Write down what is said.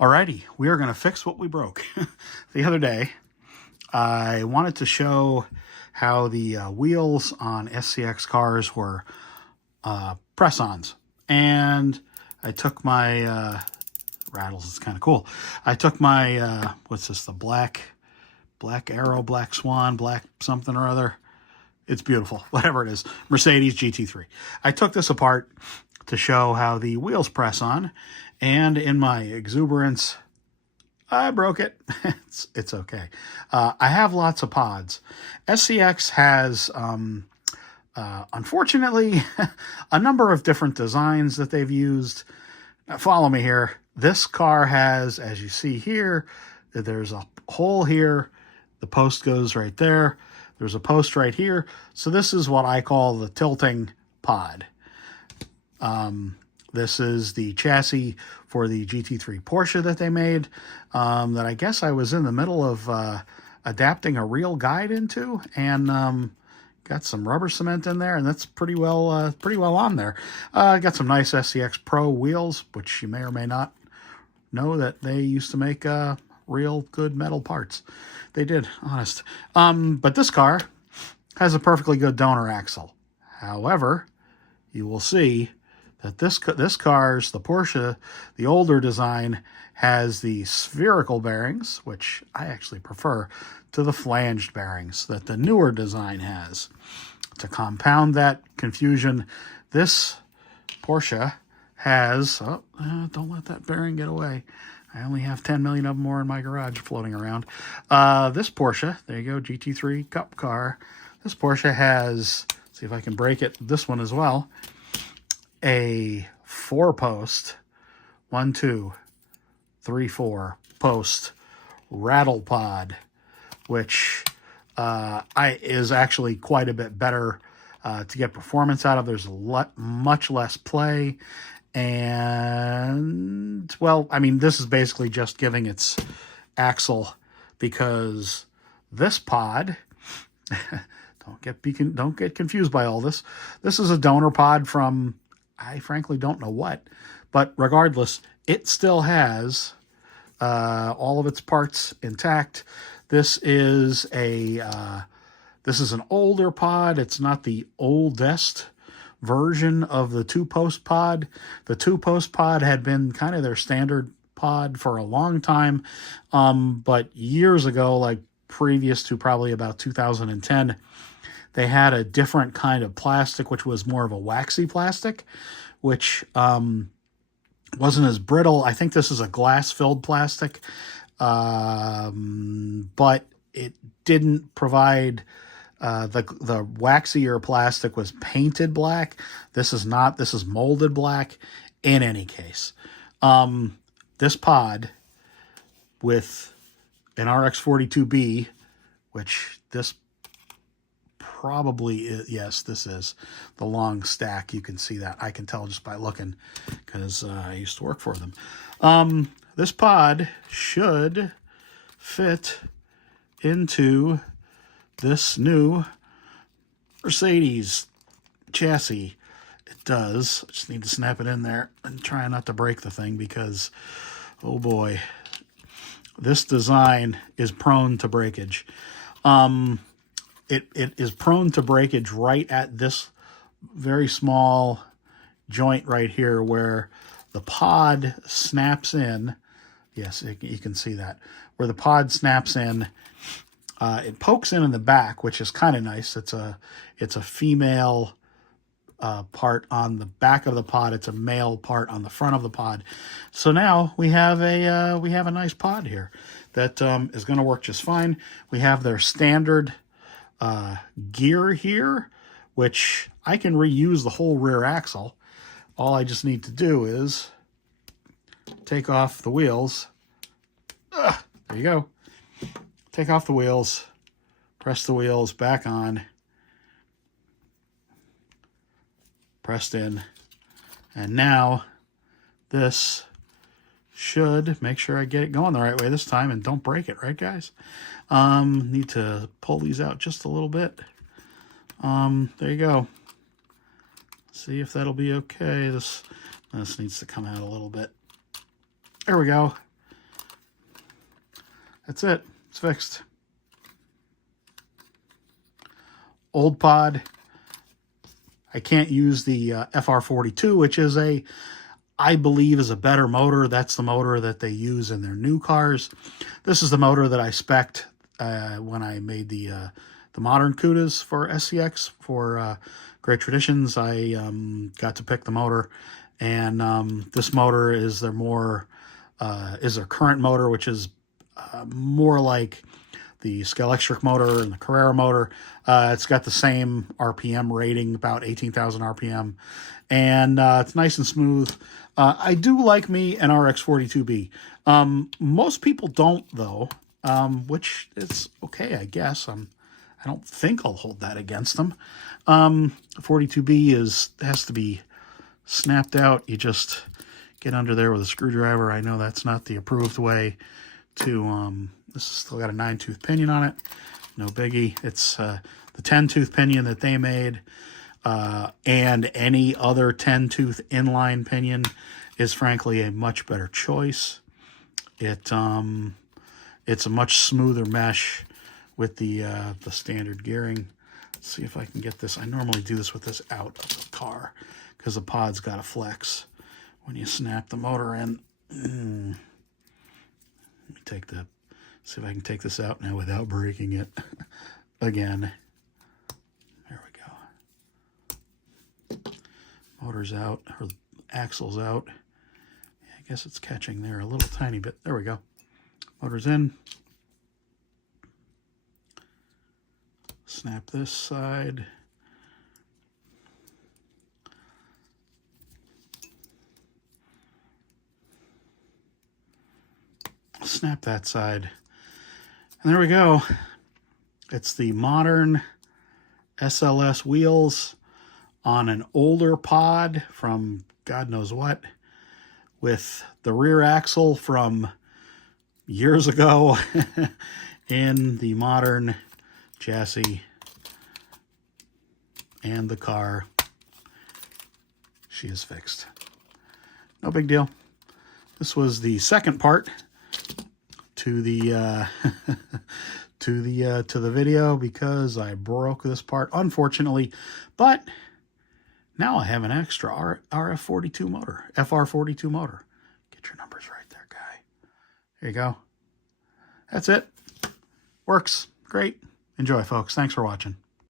Alrighty, we are going to fix what we broke. The other day, I wanted to show how the wheels on SCX cars were press-ons. And I took my, rattles, it's kind of cool. I took my, what's this, the black Arrow, Black Swan, Black something or other. It's beautiful, whatever it is. Mercedes GT3. I took this apart to show how the wheels press on, and in my exuberance, I broke it. It's okay. I have lots of pods. SCX has, unfortunately, a number of different designs that they've used. Now, follow me here. This car has, as you see here, there's a hole here. The post goes right there. There's a post right here. So this is what I call the tilting pod. This is the chassis for the GT3 Porsche that they made, that I guess I was in the middle of adapting a real guide into, and got some rubber cement in there, and that's pretty well on there. Got some nice SCX Pro wheels, which you may or may not know that they used to make real good metal parts. They did, honest. But this car has a perfectly good donor axle. However, you will see that this car's, the Porsche, the older design, has the spherical bearings, which I actually prefer, to the flanged bearings that the newer design has. To compound that confusion, this Porsche has, don't let that bearing get away. I only have 10 million of them more in my garage floating around. This Porsche, there you go, GT3 Cup car. This Porsche has, see if I can break it, this one as well, a 4-post, 1, 2, 3, 4 post rattle pod, which is actually quite a bit better to get performance out of. There's much less play, and well, I mean, this is basically just giving its axle, because this pod don't get confused by all this. This is a donor pod from, I frankly don't know what, but regardless, it still has all of its parts intact. This is an older pod. It's not the oldest version of the 2-post pod. The 2-post pod had been kind of their standard pod for a long time, but years ago, like previous to probably about 2010, they had a different kind of plastic, which was more of a waxy plastic, which wasn't as brittle. I think this is a glass-filled plastic, but it didn't provide the waxier plastic was painted black. This is not. This is molded black. In any case, this pod with an RX-42B, which this probably is, yes, this is the long stack. You can see that. I can tell just by looking, because I used to work for them. This pod should fit into this new Mercedes chassis. It does. I just need to snap it in there and try not to break the thing, because, oh boy, this design is prone to breakage. It is prone to breakage right at this very small joint right here where the pod snaps in. Yes, you can see that. Where the pod snaps in, it pokes in the back, which is kind of nice. It's a female part on the back of the pod. It's a male part on the front of the pod. So now we have a nice pod here that is going to work just fine. We have their standard gear here, which I can reuse the whole rear axle. All I just need to do is take off the wheels. There you go. Take off the wheels, press the wheels back on, pressed in, and now this should make sure I get it going the right way this time and don't break it, right guys? Need to pull these out just a little bit. There you go. See if that'll be okay. This needs to come out a little bit. There we go. That's it. It's fixed. Old pod. I can't use the FR42, which is I believe is a better motor. That's the motor that they use in their new cars. This is the motor that I spec'd when I made the modern Cudas for SCX for Great Traditions. I got to pick the motor, and this motor is their their current motor, which is more like the Scalextric motor and the Carrera motor. It's got the same RPM rating, about 18,000 RPM, and it's nice and smooth. I do like me an RX-42B. Most people don't, though, which is okay, I guess. I don't think I'll hold that against them. 42B has to be snapped out. You just get under there with a screwdriver. I know that's not the approved way to... this has still got a 9-tooth pinion on it. No biggie. It's the 10-tooth pinion that they made. And any other 10-tooth inline pinion is frankly a much better choice. It's a much smoother mesh with the standard gearing. Let's see if I can get this. I normally do this with this out of the car because the pod's got to flex when you snap the motor in. Let me see if I can take this out now without breaking it again. There we go. Motor's out, or the axle's out. Yeah, I guess it's catching there a little tiny bit. There we go. Motor's in. Snap this side. Snap that side. And there we go. It's the modern SLS wheels on an older pod from God knows what, with the rear axle from years ago in the modern chassis and the car. She is fixed. No big deal. This was the second part to the to the video because I broke this part, unfortunately, but now I have an extra RF42 motor, FR42 motor. Get your numbers right there, guy. There you go. That's it. Works. Great. Enjoy, folks. Thanks for watching.